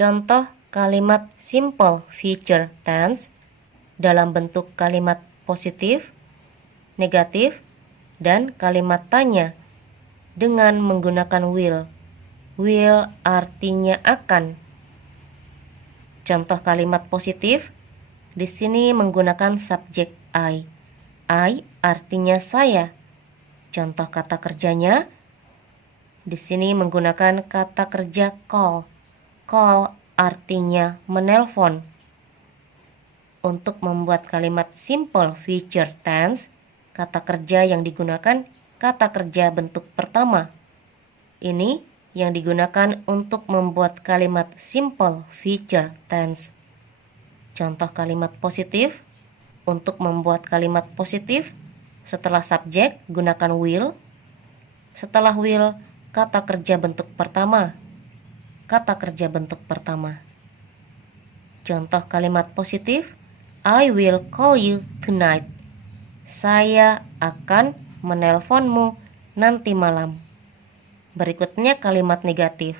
Contoh kalimat simple future tense dalam bentuk kalimat positif, negatif, dan kalimat tanya dengan menggunakan will. Will artinya akan. Contoh kalimat positif di sini menggunakan subjek I. I artinya saya. Contoh kata kerjanya di sini menggunakan kata kerja call. Call artinya menelpon. Untuk membuat kalimat simple future tense, kata kerja yang digunakan kata kerja bentuk pertama. Ini yang digunakan untuk membuat kalimat simple future tense. Contoh kalimat positif. Untuk membuat kalimat positif, setelah subjek gunakan will. Setelah will, kata kerja bentuk pertama. Kata kerja bentuk pertama. Contoh kalimat positif, I will call you tonight. Saya akan menelponmu nanti malam. Berikutnya kalimat negatif.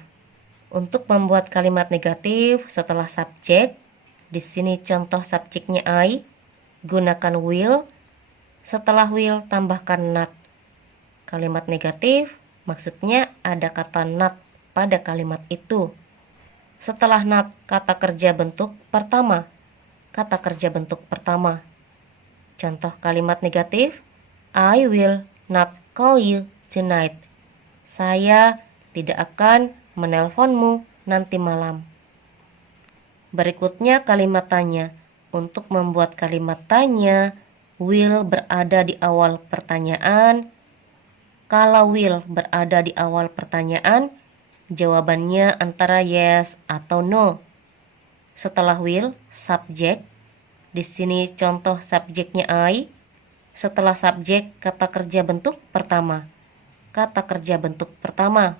Untuk membuat kalimat negatif setelah subjek, di sini contoh subjeknya I, gunakan will. Setelah will tambahkan not. Kalimat negatif maksudnya ada kata not pada kalimat itu. Setelah not, kata kerja bentuk pertama. Kata kerja bentuk pertama. Contoh kalimat negatif, I will not call you tonight. Saya tidak akan menelponmu nanti malam. Berikutnya kalimat tanya. Untuk membuat kalimat tanya, will berada di awal pertanyaan. Kalau will berada di awal pertanyaan, jawabannya antara yes atau no. Setelah will, subjek. Di sini contoh subjeknya I. Setelah subjek, kata kerja bentuk pertama. Kata kerja bentuk pertama.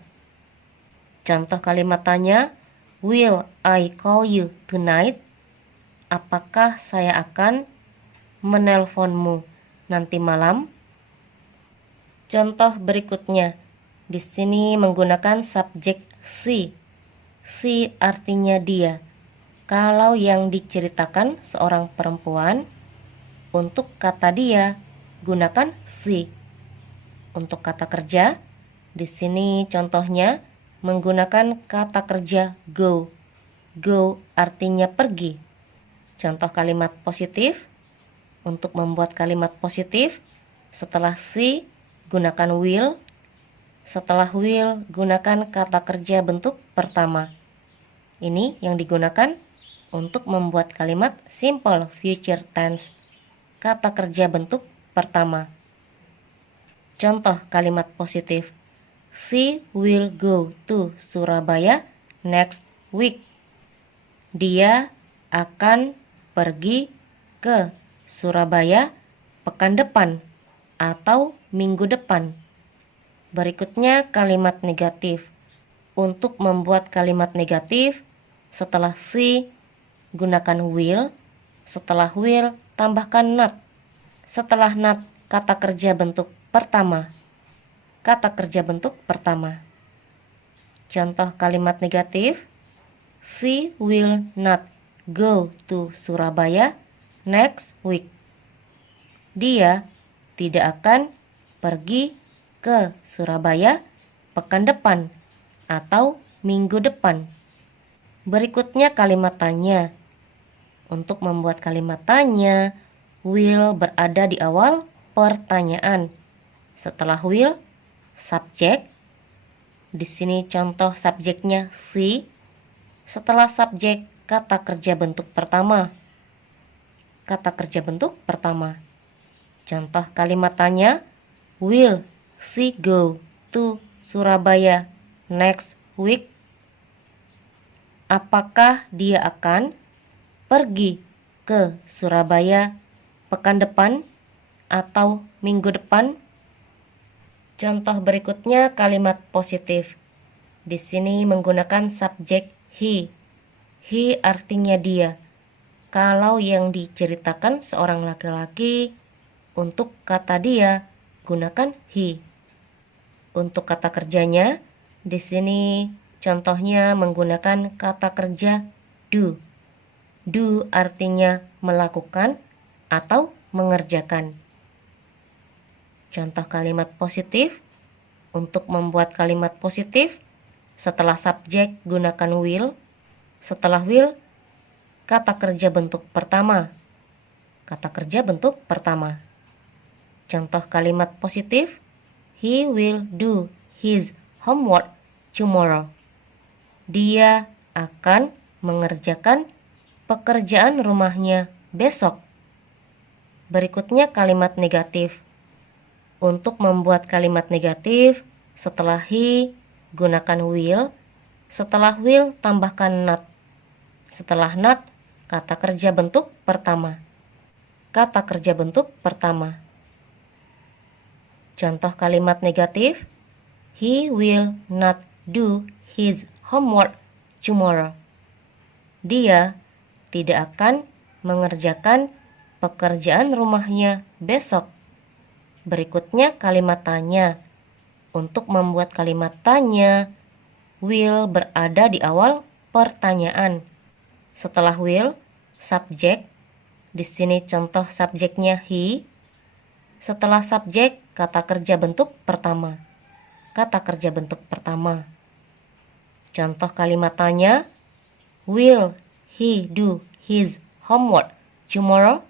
Contoh kalimat tanya, will I call you tonight? Apakah saya akan menelponmu nanti malam? Contoh berikutnya. Di sini menggunakan subjek she. She artinya dia. Kalau yang diceritakan seorang perempuan, untuk kata dia gunakan she. Untuk kata kerja, di sini contohnya menggunakan kata kerja go. Go artinya pergi. Contoh kalimat positif. Untuk membuat kalimat positif, setelah she gunakan will. Setelah will gunakan kata kerja bentuk pertama. Ini yang digunakan untuk membuat kalimat simple future tense. Kata kerja bentuk pertama. Contoh kalimat positif. She will go to Surabaya next week. Dia akan pergi ke Surabaya pekan depan atau minggu depan. Berikutnya kalimat negatif. Untuk membuat kalimat negatif, setelah she gunakan will. Setelah will tambahkan not. Setelah not, kata kerja bentuk pertama. Kata kerja bentuk pertama. Contoh kalimat negatif, she will not go to Surabaya next week. Dia tidak akan pergi ke Surabaya pekan depan atau minggu depan. Berikutnya kalimat tanya. Untuk membuat kalimat tanya, will berada di awal pertanyaan. Setelah will, subjek. Di sini contoh subjeknya she. Setelah subjek, kata kerja bentuk pertama. Kata kerja bentuk pertama. Contoh kalimat tanya, will she go to Surabaya next week? Apakah dia akan pergi ke Surabaya pekan depan atau minggu depan? Contoh berikutnya kalimat positif. Di sini menggunakan subjek he. He artinya dia. Kalau yang diceritakan seorang laki-laki, untuk kata dia gunakan he. Untuk kata kerjanya, di sini Contohnya menggunakan kata kerja do. Do artinya melakukan atau mengerjakan. Contoh kalimat positif. Untuk membuat kalimat positif, setelah subjek gunakan will. Setelah will, kata kerja bentuk pertama. Kata kerja bentuk pertama. Contoh kalimat positif, he will do his homework tomorrow. Dia akan mengerjakan pekerjaan rumahnya besok. Berikutnya kalimat negatif. Untuk membuat kalimat negatif, setelah he, gunakan will. Setelah will, tambahkan not. Setelah not, kata kerja bentuk pertama. Kata kerja bentuk pertama. Contoh kalimat negatif, he will not do his homework tomorrow. Dia tidak akan mengerjakan pekerjaan rumahnya besok. Berikutnya kalimat tanya. Untuk membuat kalimat tanya, will berada di awal pertanyaan. Setelah will, subjek. Di sini contoh subjeknya he. Setelah subjek, kata kerja bentuk pertama. Kata kerja bentuk pertama. Contoh kalimat tanya, will he do his homework tomorrow?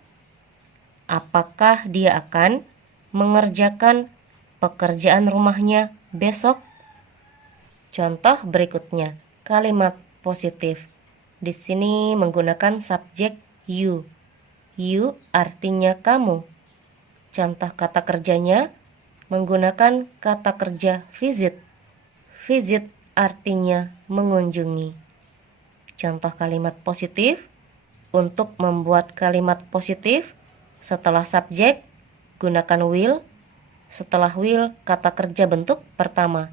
Apakah dia akan mengerjakan pekerjaan rumahnya besok? Contoh berikutnya, kalimat positif. Di sini menggunakan subjek you. You artinya kamu. Contoh kata kerjanya menggunakan kata kerja visit. Visit artinya mengunjungi. Contoh kalimat positif. Untuk membuat kalimat positif, setelah subjek gunakan will. Setelah will, kata kerja bentuk pertama.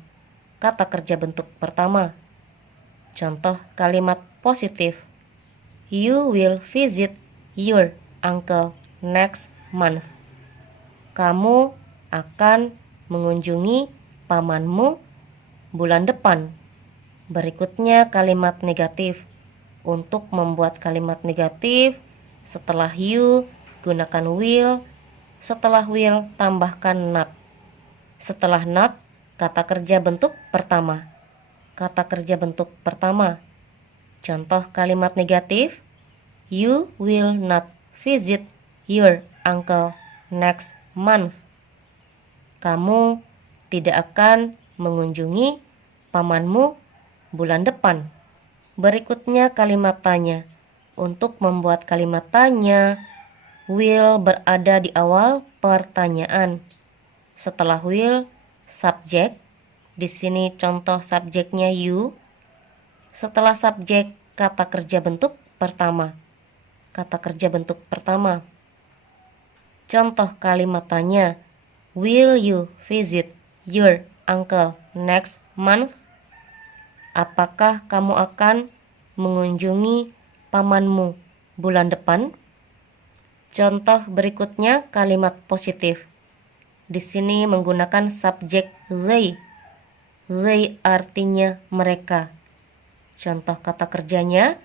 Kata kerja bentuk pertama. Contoh kalimat positif. You will visit your uncle next month. Kamu akan mengunjungi pamanmu bulan depan. Berikutnya kalimat negatif. Untuk membuat kalimat negatif, setelah you, gunakan will. Setelah will, tambahkan not. Setelah not, kata kerja bentuk pertama. Kata kerja bentuk pertama. Contoh kalimat negatif, you will not visit your uncle next month. Kamu tidak akan mengunjungi pamanmu bulan depan. Berikutnya kalimat tanya. Untuk membuat kalimat tanya, will berada di awal pertanyaan. Setelah will, subjek. Di sini contoh subjeknya you. Setelah subjek, kata kerja bentuk pertama. Kata kerja bentuk pertama. Contoh kalimat tanya, will you visit your uncle next month? Apakah kamu akan mengunjungi pamanmu bulan depan? Contoh berikutnya kalimat positif. Di sini menggunakan subjek they. They artinya mereka. Contoh kata kerjanya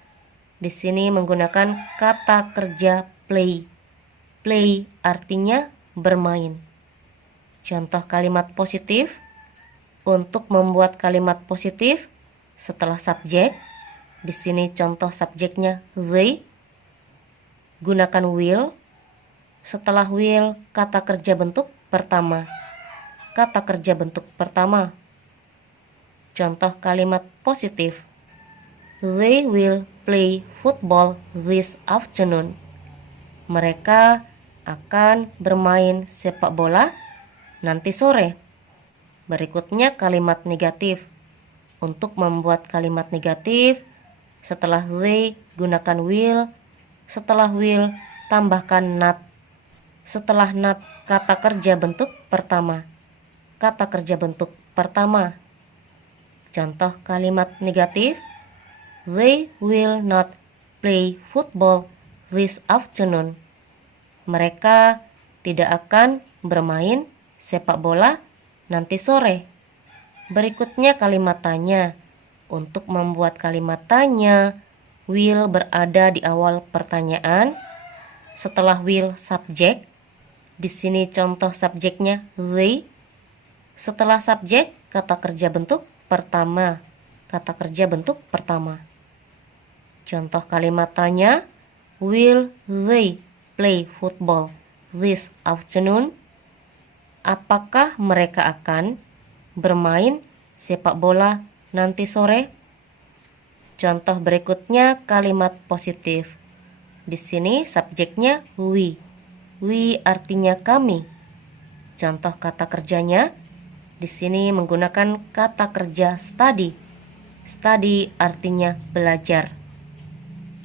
di sini menggunakan kata kerja play. Play artinya bermain. Contoh kalimat positif. Untuk membuat kalimat positif setelah subjek, di sini contoh subjeknya they. Gunakan will. Setelah will, kata kerja bentuk pertama. Kata kerja bentuk pertama. Contoh kalimat positif. They will play football this afternoon. Mereka akan bermain sepak bola nanti sore. Berikutnya kalimat negatif. Untuk membuat kalimat negatif, setelah they gunakan will. Setelah will, tambahkan not. Setelah not, kata kerja bentuk pertama. Kata kerja bentuk pertama. Contoh kalimat negatif. They will not play football this afternoon. Mereka tidak akan bermain sepak bola nanti sore. Berikutnya kalimat tanya. Untuk membuat kalimat tanya, will berada di awal pertanyaan. Setelah will subjek, di sini contoh subjeknya they. Setelah subjek, kata kerja bentuk pertama. Kata kerja bentuk pertama. Contoh kalimat tanya, will they play football this afternoon? Apakah mereka akan bermain sepak bola nanti sore? Contoh berikutnya kalimat positif. Di sini subjeknya we. We artinya kami. Contoh kata kerjanya di sini menggunakan kata kerja study. Study artinya belajar.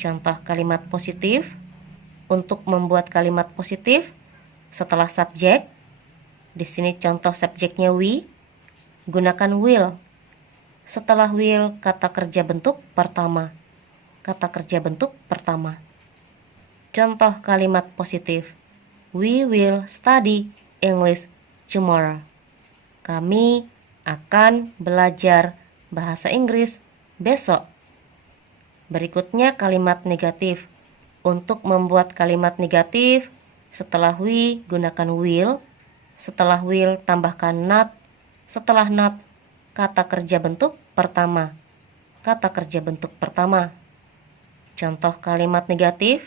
Contoh kalimat positif. Untuk membuat kalimat positif setelah subjek, di sini contoh subjeknya we, gunakan will. Setelah will, kata kerja bentuk pertama. Kata kerja bentuk pertama. Contoh kalimat positif. We will study English tomorrow. Kami akan belajar bahasa Inggris besok. Berikutnya kalimat negatif. Untuk membuat kalimat negatif, setelah we, gunakan will. Setelah will, tambahkan not. Setelah not, kata kerja bentuk pertama. Kata kerja bentuk pertama. Contoh kalimat negatif.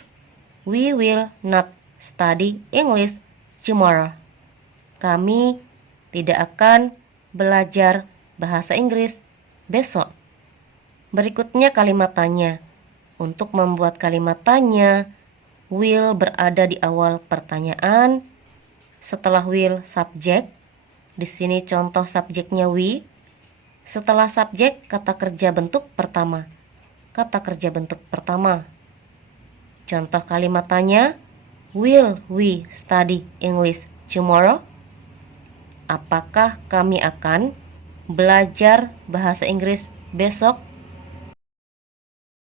We will not study English tomorrow. Kami tidak akan belajar bahasa Inggris besok. Berikutnya kalimat tanya. Untuk membuat kalimat tanya, will berada di awal pertanyaan. Setelah will subjek. Di sini contoh subjeknya we. Setelah subjek, kata kerja bentuk pertama. Kata kerja bentuk pertama. Contoh kalimat tanya, will we study English tomorrow? Apakah kami akan belajar bahasa Inggris besok?